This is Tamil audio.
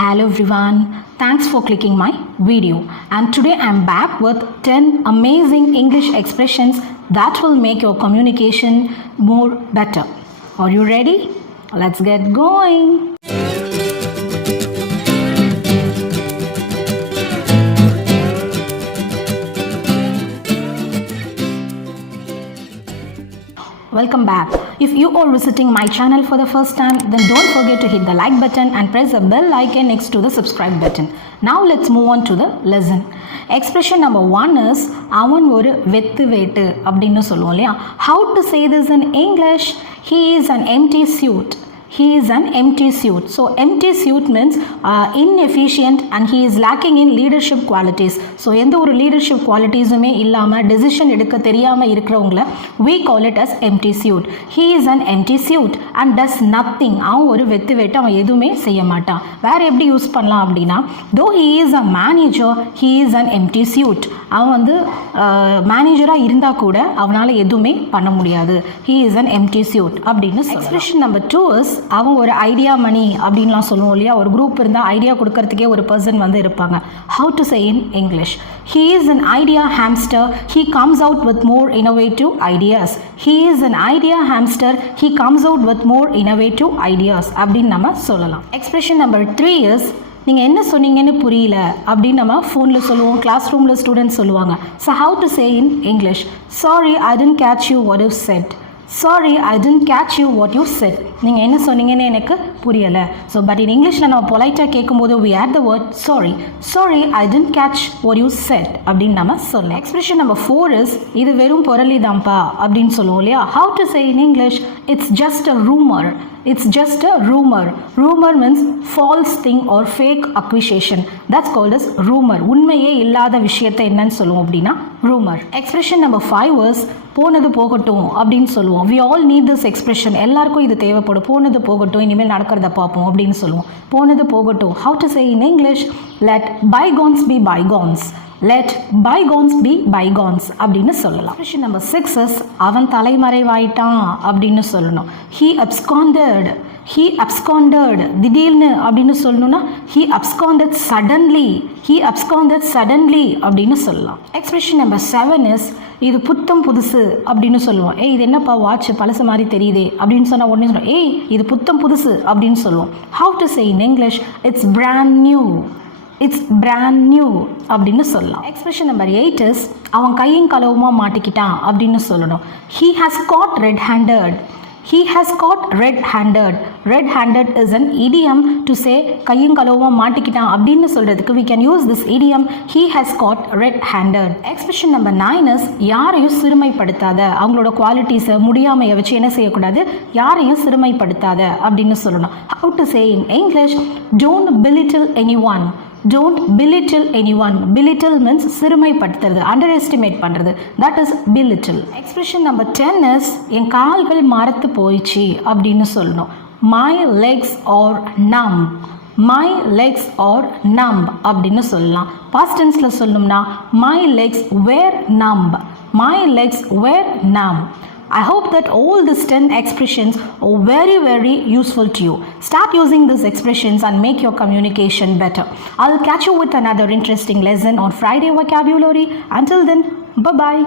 Hello everyone, thanks for clicking my video, and today I am back with 10 amazing English expressions that will make your communication more better. Are you ready? Let's get going. Welcome back. If you are visiting my channel for the first time, then don't forget to hit the like button and press the bell icon next to the subscribe button. Now let's move on to the lesson. Expression number 1 is avan oru vettu vettu அப்படினு சொல்லுவோம் இல்லையா. How to say this in English? He is an empty suit. He is an empty suit. So empty suit means inefficient and he is lacking in leadership qualities. So எந்த ஒரு leadership qualitiesமே இல்லாம decision எடுக்க தெரியாம இருக்கிறவங்கள we call it as empty suit. He is an empty suit and does nothing. அவன் ஒரு வெத்து வெட்டு அவன் எதுவுமே செய்ய மாட்டான். வேற எப்படி யூஸ் பண்ணலாம் அப்படின்னா, though he is a manager, he is an empty suit. அவன் வந்து மேனேஜராக இருந்தால் கூட அவனால் எதுவுமே பண்ண முடியாது. He is an empty suit அப்படின்னு சொல்லலாம். Expression number 2 is அவன் ஒரு ஐடியா மணி அப்படின்லாம் சொல்லுவோம் இல்லையா. ஒரு குரூப் இருந்தால் ஐடியா கொடுக்கறதுக்கே ஒரு பர்சன் வந்து இருப்பாங்க. How to say in English? He is an idea hamster. He comes out with more innovative ideas. He is an idea hamster. He comes out with more innovative ideas அப்படின்னு நம்ம சொல்லலாம். Expression number 3 is நீங்கள் என்ன சொன்னீங்கன்னு புரியல அப்படின்னு நம்ம ஃபோனில் சொல்லுவோம், கிளாஸ் ரூமில் ஸ்டூடெண்ட்ஸ் சொல்லுவாங்க. So how to say in English? Sorry, I didn't catch you what you said. Sorry, I didn't catch you what you said. நீங்கள் என்ன சொன்னீங்கன்னு எனக்கு புரியலை. ஸோ பட் இன் இங்கிலீஷில் நம்ம பொலைட்டாக கேட்கும்போது we add the word sorry. Sorry, I didn't catch what you said அப்படின்னு நம்ம சொல்லலாம். எக்ஸ்பிரஷன் நம்பர் 4 is இது வெறும் பொருளி தான்ப்பா அப்படின்னு சொல்லுவோம் இல்லையா. How to say in English? It's just a rumor. It's just a rumor. Rumor means false thing or fake accusation. That's called as rumor. உண்மையே இல்லாத விஷயத்தை என்னன்னு சொல்லுவோம் அப்படின்னா rumor. Expression number 5 is போனது போகட்டும் அப்படின்னு சொல்லுவோம். We all need this expression. எல்லாருக்கும் இது தேவைப்படும். போனது போகட்டும், இனிமேல் நடக்கிறத பார்ப்போம் அப்படின்னு சொல்லுவோம். போனது போகட்டும். How to say in English? Let bygones be bygones. Let bygones be bygones அப்படின்னு சொல்லலாம். Expression number 6 is அவன் தலைமறைவாயிட்டான் அப்படின்னு சொல்லணும். He absconded. He absconded. திடீர்னு அப்படின்னு சொல்லணும்னா he absconded suddenly. He absconded suddenly அப்படின்னு சொல்லலாம். Expression number 7 is இது புத்தம் புதுசு அப்படின்னு சொல்லுவோம். ஏய் இது என்னப்பா வாட்ச் பழசு மாதிரி தெரியுதே அப்படின்னு சொன்னால் உடனே சொல்லுவோம், ஏய் இது புத்தம் புதுசு அப்படின்னு சொல்லுவோம். How to say in English? It's brand new. It's brand new அப்படின்னு சொல்லலாம். எக்ஸ்பிரஷன் நம்பர் 8 is அவன் கையும் களவுமா மாட்டிக்கிட்டான் அப்படின்னு சொல்லணும். He has caught red-handed. He has caught red-handed. Red-handed is an idiom to say கையும் களவுமா மாட்டிக்கிட்டான் அப்படின்னு சொல்றதுக்கு we can use this idiom. He has caught red-handed. Expression number 9 is யாரையும் சிறுமைப்படுத்தாத. அவங்களோட குவாலிட்டிஸை முடியாமையை வச்சு என்ன செய்யக்கூடாது, யாரையும் சிறுமைப்படுத்தாத அப்படின்னு சொல்லணும். How to say in English? Don't belittle anyone. Don't belittle anyone. Belittle means சிறுமைப்படுத்துறது, underestimate பண்ணுறது. That is belittle. Expression number 10 is என் கால்கள் மரத்து போயிடுச்சு அப்படின்னு சொல்லணும். My legs are numb. My legs are numb அப்படின்னு சொல்லலாம். Past tenseல சொல்லணும்னா my legs were numb. My legs were numb. I hope that all these 10 expressions are very useful to you. Start using these expressions and make your communication better. I'll catch you with another interesting lesson on Friday vocabulary. Until then, bye-bye.